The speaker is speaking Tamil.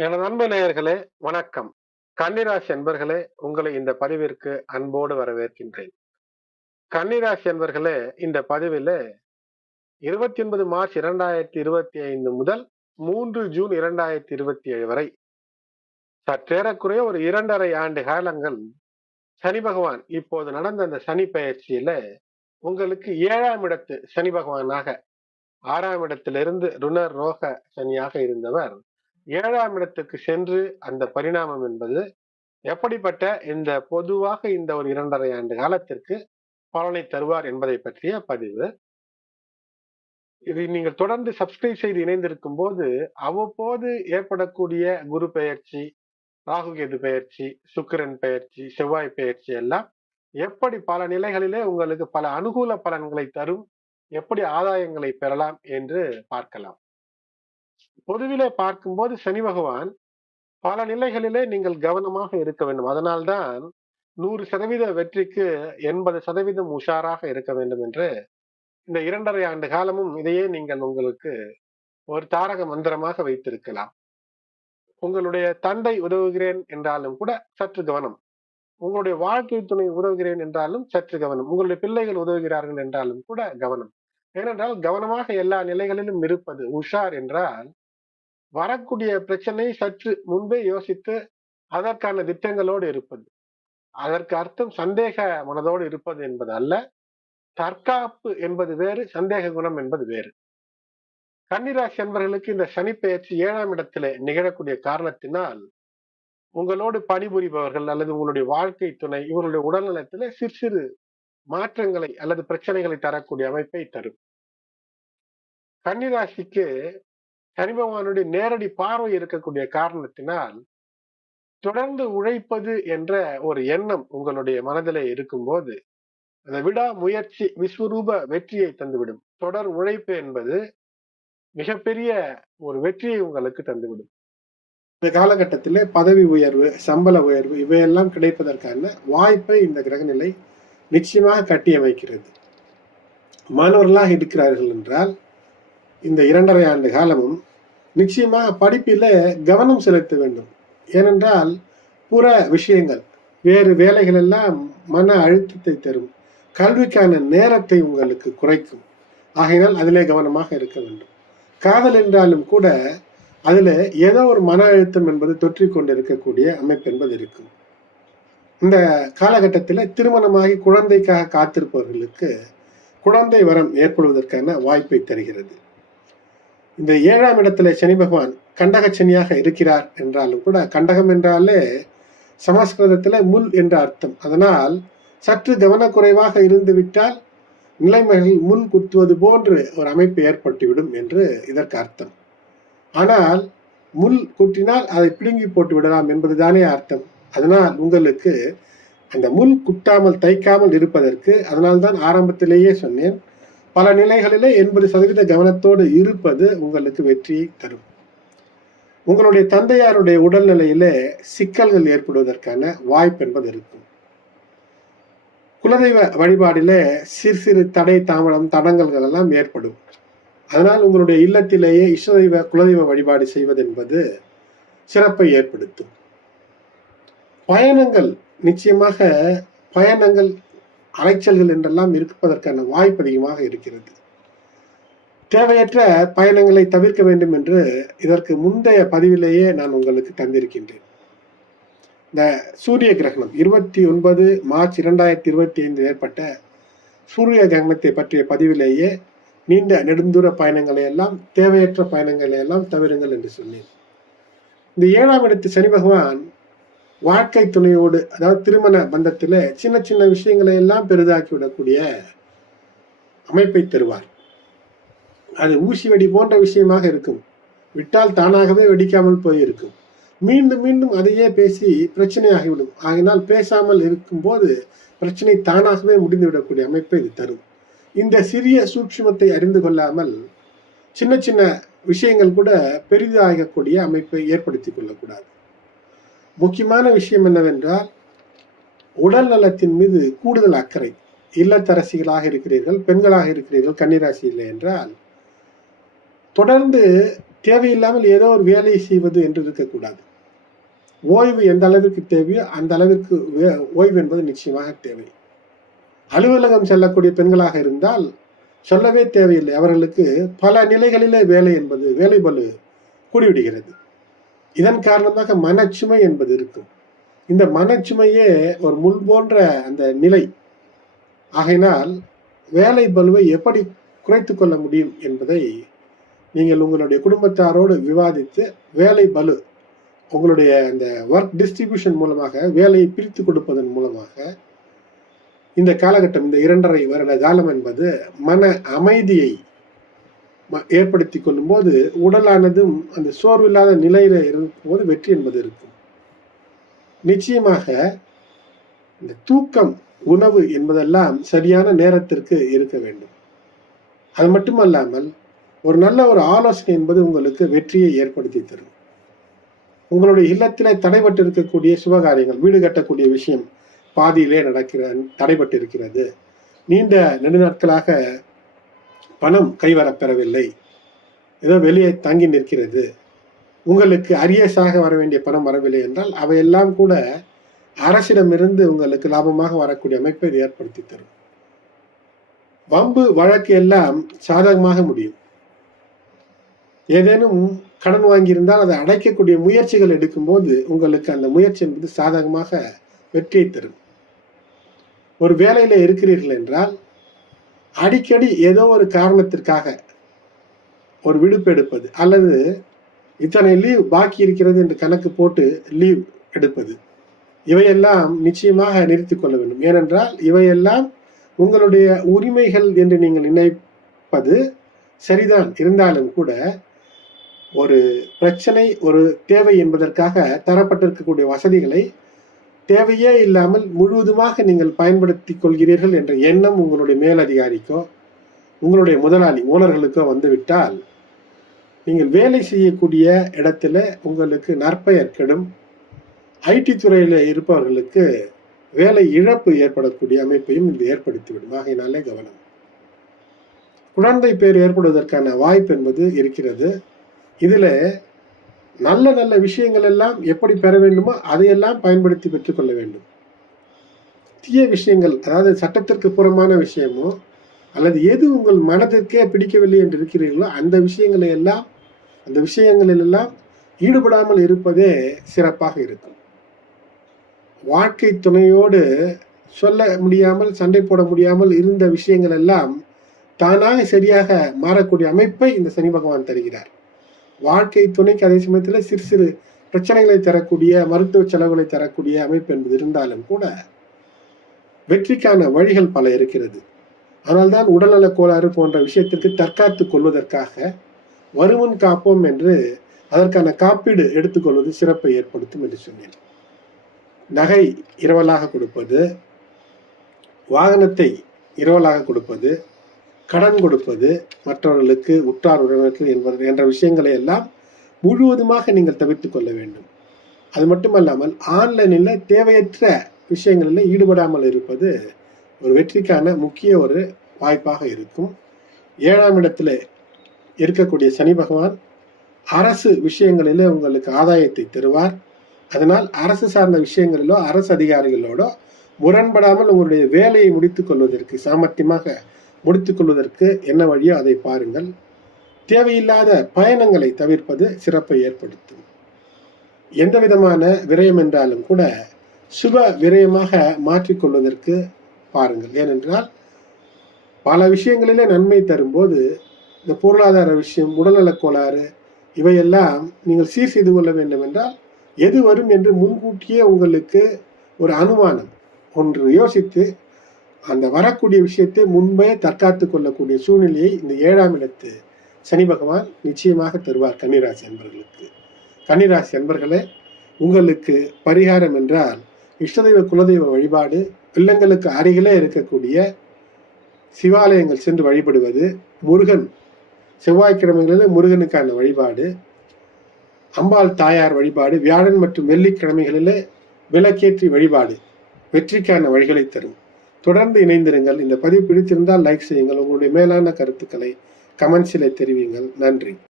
எனது அன்பு நேயர்களே வணக்கம். கன்னிராசி என்பர்களே உங்களை இந்த பதிவிற்கு அன்போடு வரவேற்கின்றேன். கன்னிராசி என்பர்களே இந்த பதிவில் இருபத்தி ஒன்பது மார்ச் இரண்டாயிரத்தி இருபத்தி ஐந்து முதல் மூன்று ஜூன் இரண்டாயிரத்தி இருபத்தி ஏழு வரை சற்றேறக்குறைய ஒரு இரண்டரை ஆண்டு காலங்கள் சனி பகவான் இப்போது நடந்த அந்த சனி பயிற்சியில உங்களுக்கு ஏழாம் இடத்து சனி பகவானாக ஆறாம் இடத்திலிருந்து ருணர் ரோக சனியாக இருந்தவர். ஏழாம் இடத்துக்கு சென்று அந்த பரிணாமம் என்பது எப்படிப்பட்ட இந்த பொதுவாக இந்த ஒரு இரண்டரை ஆண்டு காலத்திற்கு பலனை தருவார் என்பதை பற்றிய பதிவு. இது நீங்கள் தொடர்ந்து சப்ஸ்கிரைப் செய்து இணைந்திருக்கும் போது அவ்வப்போது ஏற்படக்கூடிய குரு பெயர்ச்சி ராகு கேது பெயர்ச்சி சுக்கிரன் பெயர்ச்சி செவ்வாய் பெயர்ச்சி எல்லாம் எப்படி பல நிலைகளிலே உங்களுக்கு பல அனுகூல பலன்களை தரும் எப்படி ஆதாயங்களை பெறலாம் என்று பார்க்கலாம். பொதுவிலே பார்க்கும்போது சனி பகவான் பல நிலைகளிலே நீங்கள் கவனமாக இருக்க வேண்டும். அதனால்தான் நூறு சதவீத வெற்றிக்கு எண்பது சதவீதம் உஷாராக இருக்க வேண்டும் என்று இந்த இரண்டரை ஆண்டு காலமும் இதையே நீங்கள் உங்களுக்கு ஒரு தாரக மந்திரமாக வைத்திருக்கலாம். உங்களுடைய தந்தை உதவுகிறேன் என்றாலும் கூட சற்று கவனம். உங்களுடைய வாழ்க்கை துணை உதவுகிறேன் என்றாலும் சற்று கவனம். உங்களுடைய பிள்ளைகள் உதவுகிறார்கள் என்றாலும் கூட கவனம். ஏனென்றால் கவனமாக எல்லா நிலைகளிலும் இருப்பது உஷார் என்றால் வரக்கூடிய பிரச்சனை சற்று முன்பே யோசித்து அதற்கான திட்டங்களோடு இருப்பது. அதற்கு அர்த்தம் சந்தேக மனதோடு இருப்பது என்பது அல்ல தற்காப்பு என்பது வேறு சந்தேக குணம் என்பது வேறு. கன்னிராசி என்பவர்களுக்கு இந்த சனி பெயர்ச்சி ஏழாம் இடத்திலே நிகழக்கூடிய காரணத்தினால் உங்களோடு பணிபுரிபவர்கள் அல்லது உங்களுடைய வாழ்க்கை துணை இவர்களுடைய உடல்நலத்திலே சிறு சிறு மாற்றங்களை அல்லது பிரச்சனைகளை தரக்கூடிய அமைப்பை தரும். கன்னிராசிக்கு சனி பகவானுடைய நேரடி பார்வை இருக்கக்கூடிய காரணத்தினால் தொடர்ந்து உழைப்பது என்ற ஒரு எண்ணம் உங்களுடைய மனதிலே இருக்கும்போது அந்த விடா முயற்சி விஸ்வரூப வெற்றியை தந்துவிடும். தொடர் உழைப்பு என்பது மிகப்பெரிய ஒரு வெற்றியை உங்களுக்கு தந்துவிடும். இந்த காலகட்டத்திலே பதவி உயர்வு சம்பள உயர்வு இவையெல்லாம் கிடைப்பதற்கான வாய்ப்பை இந்த கிரகநிலை நிச்சயமாக கட்டியமைக்கிறது. மாணவர்களாக இருக்கிறார்கள் என்றால் இந்த இரண்டரை ஆண்டு காலமும் நிச்சயமாக படிப்பில் கவனம் செலுத்த வேண்டும். ஏனென்றால் புற விஷயங்கள் வேறு வேலைகள் எல்லாம் மன அழுத்தத்தை தரும். கல்விக்கான நேரத்தை உங்களுக்கு குறைக்கும். ஆகையினால் அதிலே கவனமாக இருக்க வேண்டும். காதல் என்றாலும் கூட அதில் ஏதோ ஒரு மன அழுத்தம் என்பது தொற்றிக் கொண்டிருக்கக்கூடிய அமைப்பு என்பது இருக்கும். இந்த காலகட்டத்தில் திருமணமாகி குழந்தைக்காக காத்திருப்பவர்களுக்கு குழந்தை வரம் ஏற்படுவதற்கான வாய்ப்பை தருகிறது. இந்த ஏழாம் இடத்துல சனி பகவான் கண்டக சனியாக இருக்கிறார் என்றாலும் கூட கண்டகம் என்றாலே சமஸ்கிருதத்தில் முள் என்ற அர்த்தம். அதனால் சற்று கவனக்குறைவாக இருந்துவிட்டால் நிலைமைகள் முன் குத்துவது போன்று ஒரு அமைப்பு ஏற்பட்டுவிடும் என்று இதற்கு அர்த்தம். ஆனால் முள் குத்தினால் அதை பிடுங்கி போட்டு விடலாம் என்பதுதானே அர்த்தம். அதனால் உங்களுக்கு அந்த முள் குட்டாமல் தைக்காமல் இருப்பதற்கு அதனால்தான் ஆரம்பத்திலேயே சொன்னேன். பல நிலைகளிலே எண்பது சதவீத கவனத்தோடு இருப்பது உங்களுக்கு வெற்றியை தரும். உங்களுடைய தந்தையாருடைய உடல்நிலையிலே சிக்கல்கள் ஏற்படுவதற்கான வாய்ப்பு என்பது இருக்கும். குலதெய்வ வழிபாடிலே சிறு சிறு தடை தாமதம் தடங்கல்கள் எல்லாம் ஏற்படும். அதனால் உங்களுடைய இல்லத்திலேயே இஷ்டதெய்வ குலதெய்வ வழிபாடு செய்வது என்பது சிறப்பை ஏற்படுத்தும். பயணங்கள் நிச்சயமாக பயணங்கள் அலைச்சல்கள் என்றெல்லாம் இருப்பதற்கான வாய்ப்பு அதிகமாக இருக்கிறது. தேவையற்ற பயணங்களை தவிர்க்க வேண்டும் என்று இதற்கு முந்தைய பதிவிலேயே நான் உங்களுக்கு தந்திருக்கின்றேன். இந்த சூரிய கிரகணம் இருபத்தி ஒன்பது மார்ச் இரண்டாயிரத்தி இருபத்தி ஐந்து ஏற்பட்ட சூரிய கிரகணத்தை பற்றிய பதிவிலேயே நீண்ட நெடுந்தூர பயணங்களை எல்லாம் தேவையற்ற பயணங்களை எல்லாம் தவிருங்கள் என்று சொன்னேன். இந்த ஏழாம் இடத்து சனி பகவான் வாழ்க்கை துணையோடு அதாவது திருமண பந்தத்தில் சின்ன சின்ன விஷயங்களை எல்லாம் பெரிதாக்கி விடக்கூடிய அமைப்பை தருவார். அது ஊசி வெடி போன்ற விஷயமாக இருக்கும். விட்டால் தானாகவே வெடிக்காமல் போயிருக்கும். மீண்டும் மீண்டும் அதையே பேசி பிரச்சனையாகிவிடும். ஆகினால் பேசாமல் இருக்கும்போது பிரச்சனை தானாகவே முடிந்துவிடக்கூடிய அமைப்பை இது தரும். இந்த சிறிய சூட்சுமத்தை அறிந்து கொள்ளாமல் சின்ன சின்ன விஷயங்கள் கூட பெரிதாகக்கூடிய அமைப்பை ஏற்படுத்தி கொள்ளக்கூடாது. முக்கியமான விஷயம் என்னவென்றால் உடல் நலத்தின் மீது கூடுதல் அக்கறை. இல்லத்தரசிகளாக இருக்கிறீர்கள் பெண்களாக இருக்கிறீர்கள் கன்னிராசி இல்லை என்றால் தொடர்ந்து தேவையில்லாமல் ஏதோ ஒரு வேலையை செய்வது என்று இருக்கக்கூடாது. ஓய்வு எந்த அளவிற்கு தேவையோ அந்த அளவிற்கு வே- ஓய்வு என்பது நிச்சயமாக தேவை. அலுவலகம் செல்லக்கூடிய பெண்களாக இருந்தால் சொல்லவே தேவையில்லை. அவர்களுக்கு பல நிலைகளிலே வேலை என்பது வேலை பலு கூடிவிடுகிறது. இதன் காரணமாக மனச்சுமை என்பது இருக்கும். இந்த மனச்சுமையே ஒரு முள் போன்ற அந்த நிலை. ஆகையினால் வேலை பலுவை எப்படி குறைத்து கொள்ள முடியும் என்பதை நீங்கள் உங்களுடைய குடும்பத்தாரோடு விவாதித்து வேலை பலு உங்களுடைய அந்த ஒர்க் டிஸ்ட்ரிபியூஷன் மூலமாக வேலையை பிரித்து கொடுப்பதன் மூலமாக இந்த காலகட்டம் இந்த இரண்டரை வருட காலம் என்பது மன அமைதியை ஏற்படுத்தி ஏற்படுத்திக் கொள்ளும்போது உடலானதும் அந்த சோர்வில்லாத நிலையில இருக்கும்போது வெற்றி என்பது இருக்கும். நிச்சயமாக இந்த தூக்கம் உணவு என்பதெல்லாம் சரியான நேரத்திற்கு இருக்க வேண்டும். அது மட்டுமல்லாமல் ஒரு நல்ல ஒரு ஆலோசனை என்பது உங்களுக்கு வெற்றியை ஏற்படுத்தி தரும். உங்களுடைய இல்லத்திலே தடைபட்டு இருக்கக்கூடிய சுபகாரியங்கள் வீடு கட்டக்கூடிய விஷயம் பாதியிலே நடக்கிற தடைபட்டு இருக்கிறது. நீண்ட நெடுநாட்களாக பணம் கைவரப்பெறவில்லை. ஏதோ வெளியே தங்கி நிற்கிறது. உங்களுக்கு அரியஸாக வர வேண்டிய பணம் வரவில்லை என்றால் அவையெல்லாம் கூட அரசிடமிருந்து உங்களுக்கு லாபமாக வரக்கூடிய அமைப்பை ஏற்படுத்தி தரும். வம்பு வழக்கு எல்லாம் சாதகமாக முடியும். ஏதேனும் கடன் வாங்கியிருந்தால் அதை அடைக்கக்கூடிய முயற்சிகள் எடுக்கும்போது உங்களுக்கு அந்த முயற்சி என்பது சாதகமாக வெற்றியை தரும். ஒரு வேலையில இருக்கிறீர்கள் என்றால் அடிக்கடி ஏதோ ஒரு காரணத்திற்காக ஒரு விடுப்பு எடுப்பது அல்லது இத்தனை லீவ் பாக்கி இருக்கிறது என்று கணக்கு போட்டு லீவ் எடுப்பது. இவையெல்லாம் நிச்சயமாக நிறுத்தி கொள்ள வேண்டும். ஏனென்றால் இவையெல்லாம் உங்களுடைய உரிமைகள் என்று நீங்கள் நினைப்பது சரிதான். இருந்தாலும் கூட ஒரு பிரச்சனை ஒரு தேவை என்பதற்காக தரப்பட்டிருக்கக்கூடிய வசதிகளை தேவையே இல்லாமல் முழுவதுமாக நீங்கள் பயன்படுத்தி கொள்கிறீர்கள் என்ற எண்ணம் உங்களுடைய மேலதிகாரிக்கோ உங்களுடைய முதலாளி ஓனர்களுக்கோ வந்துவிட்டால் நீங்கள் வேலை செய்யக்கூடிய இடத்துல உங்களுக்கு நற்பெயர் கெடும். ஐடி துறையில் இருப்பவர்களுக்கு வேலை இழப்பு ஏற்படக்கூடிய அமைப்பையும் இது ஏற்படுத்திவிடும். ஆகையினாலே கவனம். குழந்தை பேர் ஏற்படுவதற்கான வாய்ப்பு என்பது இருக்கிறது. இதில் நல்ல நல்ல விஷயங்கள் எல்லாம் எப்படி பெற வேண்டுமோ அதையெல்லாம் பயன்படுத்தி பெற்றுக்கொள்ள வேண்டும். தீய விஷயங்கள் அதாவது சட்டத்திற்கு புறமான விஷயமோ அல்லது எது உங்கள் மனதிற்கே பிடிக்கவில்லை என்று இருக்கிறீர்களோ அந்த விஷயங்களை எல்லாம் அந்த விஷயங்களில் எல்லாம் ஈடுபடாமல் இருப்பதே சிறப்பாக இருக்கும். வாழ்க்கை துணையோடு சொல்ல முடியாமல் சண்டை போட முடியாமல் இருந்த விஷயங்கள் எல்லாம் தானாக சரியாக மாறக்கூடிய அமைப்பை இந்த சனி பகவான் தருகிறார். வாழ்க்கை துணைக்கு அதே சமயத்தில் சிறு சிறு பிரச்சனைகளை தரக்கூடிய மருத்துவ செலவுகளை தரக்கூடிய அமைப்பு என்பது இருந்தாலும் கூட வெற்றிக்கான வழிகள் பல இருக்கிறது. அதனால்தான் உடல்நலக் கோளாறு போன்ற விஷயத்திற்கு தற்காத்துக் கொள்வதற்காக வருமுன் காப்போம் என்று அதற்கான காப்பீடு எடுத்துக்கொள்வது சிறப்பை ஏற்படுத்தும் என்று சொன்னேன். நகை இரவலாக கொடுப்பது வாகனத்தை இரவலாக கொடுப்பது கடன் கொடுப்பது மற்றவர்களுக்கு உற்றார் உறவினர்கள் என்பது என்ற விஷயங்களை எல்லாம் முழுவதுமாக நீங்கள் தவிர்த்து கொள்ள வேண்டும். அது மட்டுமல்லாமல் ஆன்லைனில் தேவையற்ற விஷயங்களில் ஈடுபடாமல் இருப்பது ஒரு வெற்றிக்கான முக்கிய ஒரு வாய்ப்பாக இருக்கும். ஏழாம் இடத்துல இருக்கக்கூடிய சனி பகவான் அரசு விஷயங்களில் உங்களுக்கு ஆதாயத்தை தருவார். அதனால் அரசு சார்ந்த விஷயங்களிலோ அரசு அதிகாரிகளோடோ முரண்படாமல் உங்களுடைய வேலையை முடித்துக் கொள்வதற்கு சாமர்த்தியமாக முடித்துக் கொள்வதற்கு என்ன வழியோ அதை பாருங்கள். தேவையில்லாத பயணங்களை தவிர்ப்பது சிறப்பை ஏற்படுத்தும். எந்த விதமான விரயம் என்றாலும் கூட சுப விரயமாக மாற்றிக்கொள்வதற்கு பாருங்கள். ஏனென்றால் பல விஷயங்களிலே நன்மை தரும்போது இந்த பொருளாதார விஷயம் உடல்நலக் கோளாறு இவையெல்லாம் நீங்கள் சீர் செய்து கொள்ள வேண்டும் என்றால் எது வரும் என்று முன்கூட்டியே உங்களுக்கு ஒரு அனுமானம் ஒன்று யோசித்து அந்த வரக்கூடிய விஷயத்தை முன்பே தற்காத்து கொள்ளக்கூடிய சூழ்நிலையை இந்த ஏழாம் இடத்து சனி பகவான் நிச்சயமாக தருவார் கன்னிராசி அன்பர்களுக்கு. கன்னிராசி அன்பர்களே உங்களுக்கு பரிகாரம் என்றால் இஷ்டதெய்வ குலதெய்வ வழிபாடு பிள்ளைங்களுக்கு அருகிலே இருக்கக்கூடிய சிவாலயங்கள் சென்று வழிபடுவது முருகன் செவ்வாய்க்கிழமைகளில் முருகனுக்கான வழிபாடு அம்பாள் தாயார் வழிபாடு வியாழன் மற்றும் வெள்ளிக்கிழமைகளிலே விளக்கேற்றி வழிபாடு வெற்றிக்கான வழிகளை தரும். தொடர்ந்து இணைந்திருங்கள். இந்த பதிவு பிடித்திருந்தால் லைக் செய்யுங்கள். உங்களுடைய மேலான கருத்துக்களை கமெண்ட்ஸில் தெரிவிங்கள் நன்றி.